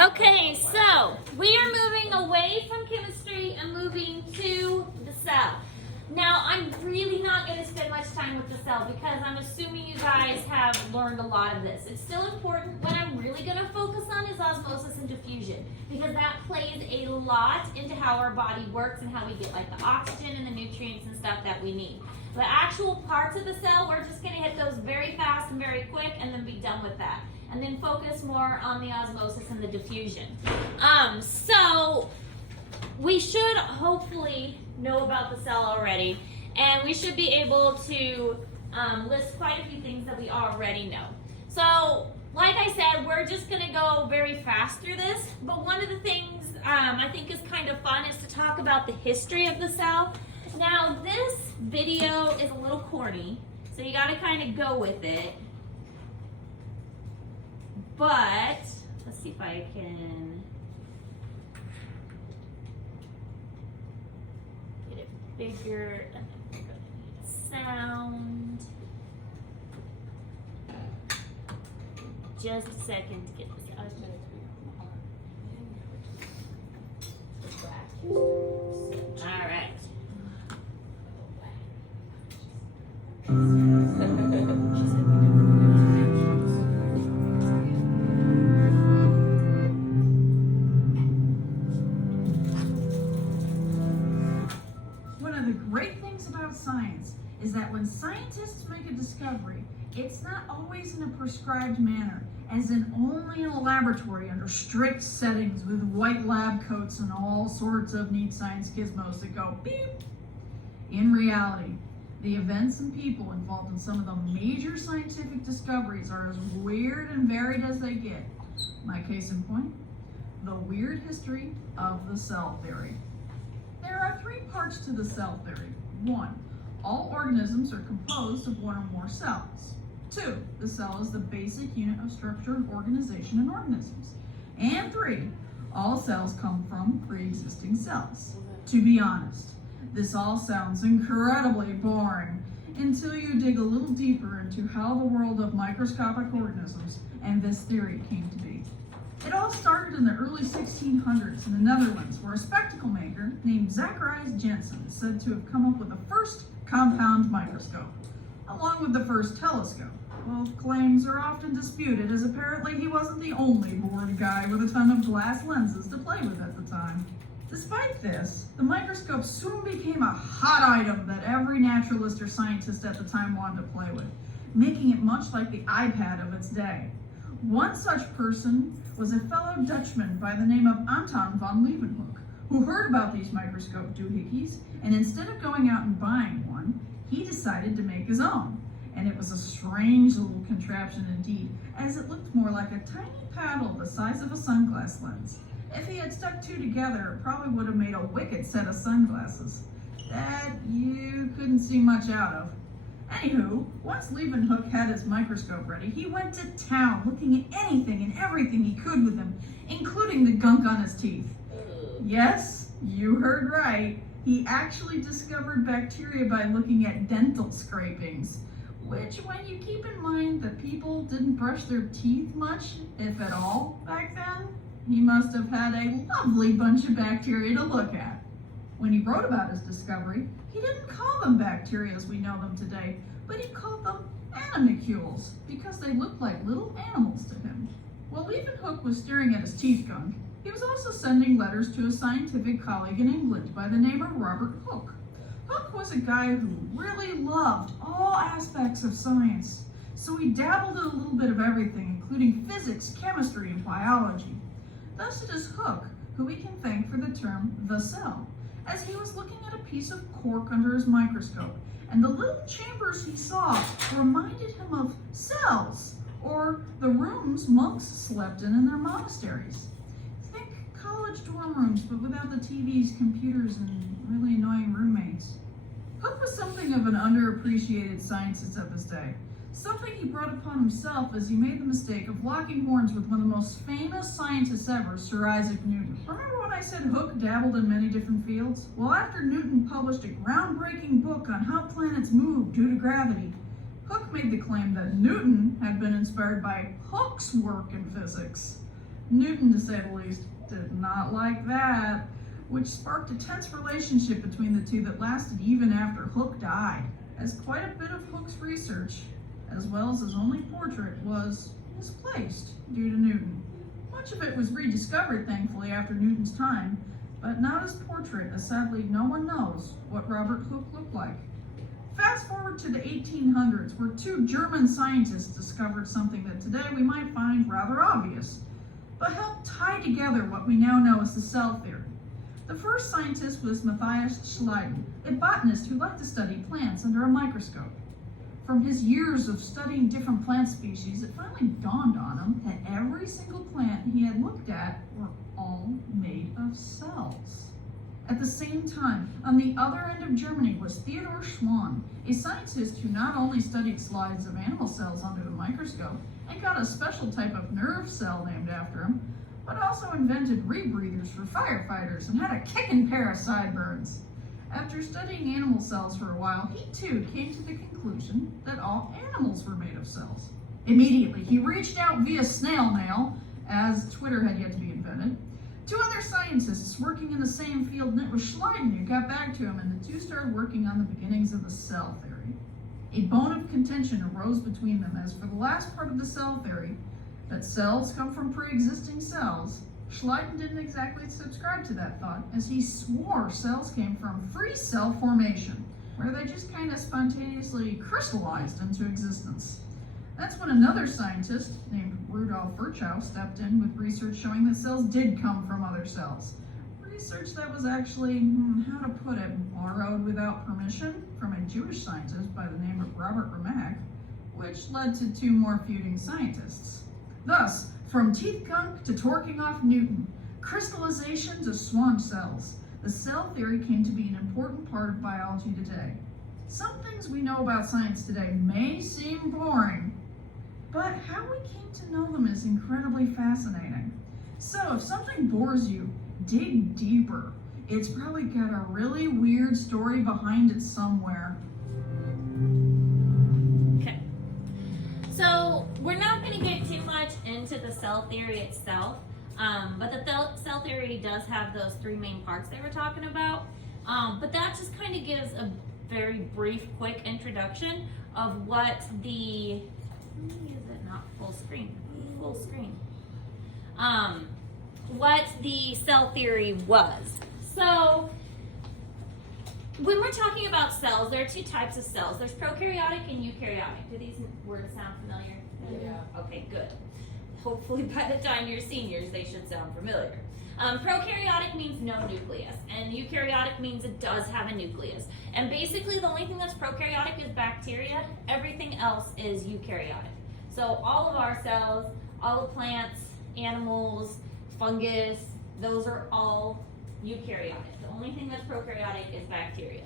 Okay, so we are moving away from chemistry and moving to the cell. Now, I'm really not going to spend much time with the cell because I'm assuming you guys have learned a lot of this. It's still important. What I'm really going to focus on is osmosis and diffusion because that plays a lot into how our body works and how we get like the oxygen and the nutrients and stuff that we need. The actual parts of the cell, we're just going to hit those very fast and very quick and then be done with that. And then focus more on the osmosis and the diffusion. So we should hopefully know about the cell already, and we should be able to list quite a few things that we already know. So like I said, we're just going to go very fast through this, but one of the things I think is kind of fun is to talk about the history of the cell. Now this video is a little corny, so you got to kind of go with it. But let's see if I can get it bigger and then we're going to need sound. Just a second to get this out. All right. Science is that when scientists make a discovery, it's not always in a prescribed manner, as in only in a laboratory under strict settings with white lab coats and all sorts of neat science gizmos that go beep. In reality, the events and people involved in some of the major scientific discoveries are as weird and varied as they get. My case in point, the weird history of the cell theory. There are 3 parts to the cell theory. 1, all organisms are composed of 1 or more cells. 2, the cell is the basic unit of structure and organization in organisms. And 3, all cells come from pre-existing cells. To be honest, this all sounds incredibly boring until you dig a little deeper into how the world of microscopic organisms and this theory came to be. It all started in the early 1600s in the Netherlands, where a spectacle maker named Zacharias Janssen is said to have come up with the first compound microscope, along with the first telescope. Both claims are often disputed, as apparently he wasn't the only bored guy with a ton of glass lenses to play with at the time. Despite this, the microscope soon became a hot item that every naturalist or scientist at the time wanted to play with, making it much like the iPad of its day. One such person was a fellow Dutchman by the name of Anton van Leeuwenhoek, who heard about these microscope doohickeys, and instead of going out and buying one, he decided to make his own. And it was a strange little contraption indeed, as it looked more like a tiny paddle the size of a sunglass lens. If he had stuck 2 together, it probably would have made a wicked set of sunglasses that you couldn't see much out of. Anywho, once Leeuwenhoek had his microscope ready, he went to town looking at anything and everything he could with them, including the gunk on his teeth. Yes, you heard right. He actually discovered bacteria by looking at dental scrapings, which, when you keep in mind that people didn't brush their teeth much, if at all, back then, he must have had a lovely bunch of bacteria to look at. When he wrote about his discovery, he didn't call them bacteria as we know them today, but he called them animalcules because they looked like little animals to him. While Leeuwenhoek was staring at his teeth gunk, he was also sending letters to a scientific colleague in England by the name of Robert Hooke. Hooke was a guy who really loved all aspects of science, so he dabbled in a little bit of everything, including physics, chemistry, and biology. Thus it is Hooke who we can thank for the term the cell, as he was looking at a piece of cork under his microscope, and the little chambers he saw reminded him of cells, or the rooms monks slept in their monasteries. Think college dorm rooms, but without the TVs, computers, and really annoying roommates. Hooke was something of an underappreciated scientist of his day. Something he brought upon himself as he made the mistake of locking horns with one of the most famous scientists ever, Sir Isaac Newton. Remember when I said Hooke dabbled in many different fields? Well, after Newton published a groundbreaking book on how planets move due to gravity, Hooke made the claim that Newton had been inspired by Hooke's work in physics. Newton, to say the least, did not like that, which sparked a tense relationship between the two that lasted even after Hooke died, as quite a bit of Hooke's research, as well as his only portrait, was misplaced due to Newton. Much of it was rediscovered, thankfully, after Newton's time, but not his portrait, as sadly no one knows what Robert Hooke looked like. Fast forward to the 1800s, where two German scientists discovered something that today we might find rather obvious, but helped tie together what we now know as the cell theory. The first scientist was Matthias Schleiden, a botanist who liked to study plants under a microscope. From his years of studying different plant species, it finally dawned on him that every single plant he had looked at were all made of cells. At the same time, on the other end of Germany was Theodor Schwann, a scientist who not only studied slides of animal cells under the microscope and got a special type of nerve cell named after him, but also invented rebreathers for firefighters and had a kickin' pair of sideburns. After studying animal cells for a while, he too came to the conclusion that all animals were made of cells. Immediately, he reached out via snail mail, as Twitter had yet to be invented, to other scientists working in the same field, and it was Schleiden who got back to him, and the two started working on the beginnings of the cell theory. A bone of contention arose between them, as for the last part of the cell theory, that cells come from pre-existing cells, Schleiden didn't exactly subscribe to that thought, as he swore cells came from free cell formation, where they just kind of spontaneously crystallized into existence. That's when another scientist named Rudolf Virchow stepped in with research showing that cells did come from other cells. Research that was actually, how to put it, borrowed without permission from a Jewish scientist by the name of Robert Remak, which led to two more feuding scientists. Thus, from teeth gunk to torquing off Newton, crystallization to Schwann cells, the cell theory came to be an important part of biology today. Some things we know about science today may seem boring, but how we came to know them is incredibly fascinating. So if something bores you, dig deeper. It's probably got a really weird story behind it somewhere. Okay. So we're not going to get too much into the cell theory itself, but the cell theory does have those three main parts they were talking about. But that just kind of gives a very brief, quick introduction of what the full screen. What the cell theory was. So when we're talking about cells, there are two types of cells. There's prokaryotic and eukaryotic. Do these words sound familiar? Yeah. Okay, good. Hopefully by the time you're seniors, they should sound familiar. Prokaryotic means no nucleus, and eukaryotic means it does have a nucleus. And basically the only thing that's prokaryotic is bacteria. Everything else is eukaryotic. So all of our cells, all the plants, animals, fungus, those are all eukaryotic. The only thing that's prokaryotic is bacteria.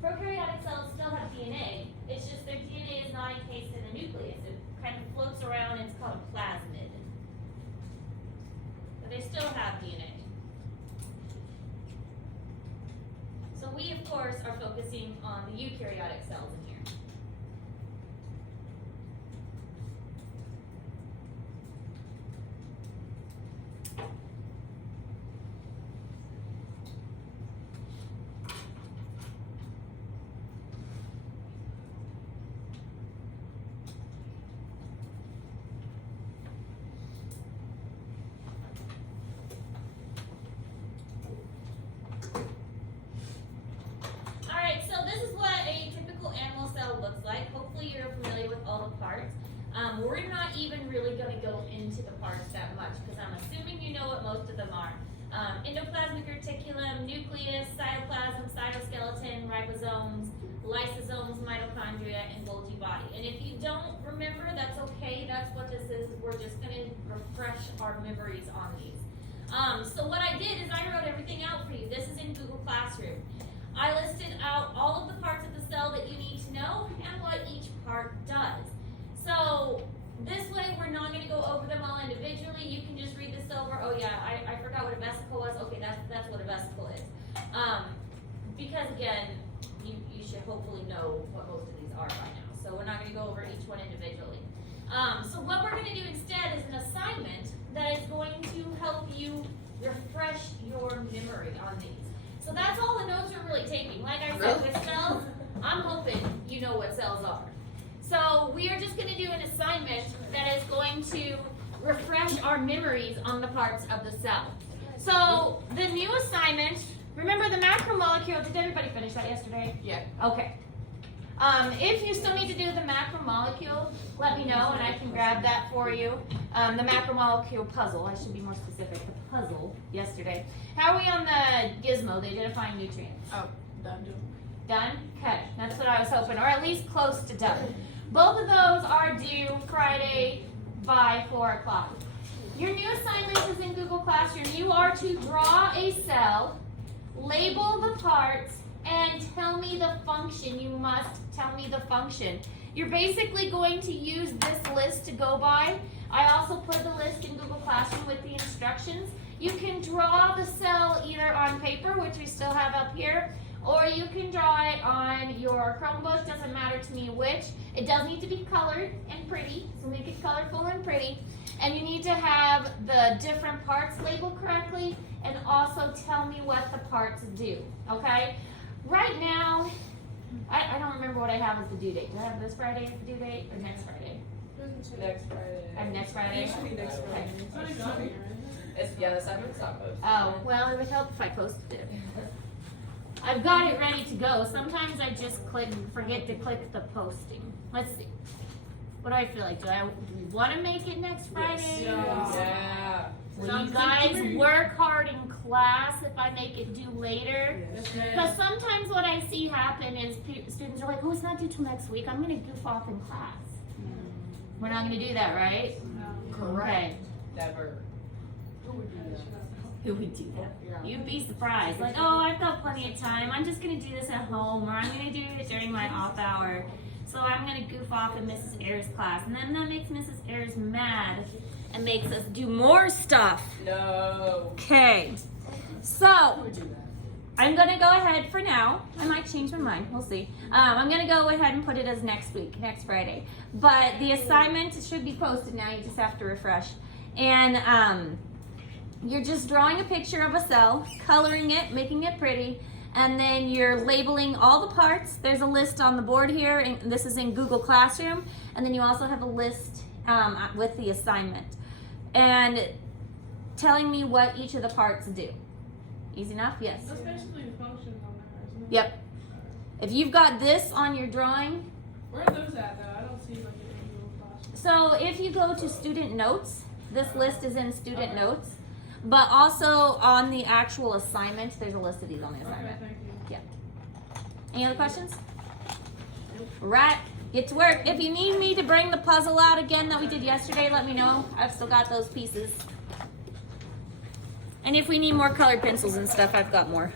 Prokaryotic cells still have DNA, it's just their DNA is not encased in a nucleus. It kind of floats around and it's called a plasmid. But they still have DNA. So we, of course, are focusing on the eukaryotic cells in here. Hopefully you're familiar with all the parts. We're not even really going to go into the parts that much because I'm assuming you know what most of them are. Endoplasmic reticulum, nucleus, cytoplasm, cytoskeleton, ribosomes, lysosomes, mitochondria, and Golgi body. And if you don't remember, that's okay. That's what this is. We're just going to refresh our memories on these. So what I did is I wrote everything out for you. This is in Google Classroom. I listed out all of the parts of the cell that you need to know and what each part does. So this way we're not going to go over them all individually. You can just read this over. Oh yeah, I forgot what a vesicle was. Okay, that's what a vesicle is. Because again, you should hopefully know what most of these are by now. So we're not going to go over each one individually. So what we're going to do instead is an assignment that is going to help you refresh your memory on these. So that's all the notes are really taking. Like I said, with cells, I'm hoping you know what cells are. So we are just going to do an assignment that is going to refresh our memories on the parts of the cell. So the new assignment, remember the macromolecule, did everybody finish that yesterday? Yeah. Okay. If you still need to do the macromolecule, let me know and I can grab that for you. The macromolecule puzzle, I should be more specific, the puzzle yesterday. How are we on the gizmo, the identifying nutrients? Oh, done. Done? Okay, that's what I was hoping, or at least close to done. Both of those are due Friday by 4 o'clock. Your new assignment is in Google Classroom. You are to draw a cell, label the parts, and tell me the function. You must tell me the function. You're basically going to use this list to go by. I also put the list in Google Classroom with the instructions. You can draw the cell either on paper, which we still have up here, or you can draw it on your Chromebook, doesn't matter to me which. It does need to be colored and pretty, so make it colorful and pretty. And you need to have the different parts labeled correctly and also tell me what the parts do, okay? Right now, I don't remember what I have as the due date. Do I have this Friday as the due date or next Friday? Next Friday. I have next Friday? Usually next Okay. Friday. The assignment's not posted. Oh, well, it would help if I posted it. I've got it ready to go. Sometimes I just forget to click the posting. Let's see. What do I feel like? Do we want to make it next Friday? Yeah. Will you guys work hard in class if I make it due later? Because sometimes what I see happen is students are like, oh, it's not due till next week. I'm going to goof off in class. We're not going to do that, right? Okay. Never. Who would do that? You'd be surprised. Like, oh, I've got plenty of time. I'm just going to do this at home, or I'm going to do it during my off hour. So I'm going to goof off in Mrs. Ayers' class. And then that makes Mrs. Ayers mad and makes us do more stuff. No. Okay. So I'm going to go ahead for now. I might change my mind. We'll see. I'm going to go ahead and put it as next week, next Friday. But the assignment should be posted now. You just have to refresh. And you're just drawing a picture of a cell, coloring it, making it pretty, and then you're labeling all the parts. There's a list on the board here, and this is in Google Classroom. And then you also have a list with the assignment. And telling me what each of the parts do. Easy enough? Yes. That's basically the functions on there, isn't it? Yep. If you've got this on your drawing, Where are those at though? I don't see like an individual class. so if you go to student notes, this list is in student notes. But also on the actual assignment, there's a list of these on the Okay, assignment. thank you. Any other questions? Right, get to work. If you need me to bring the puzzle out again that we did yesterday, let me know. I've still got those pieces. And if we need more colored pencils and stuff, I've got more.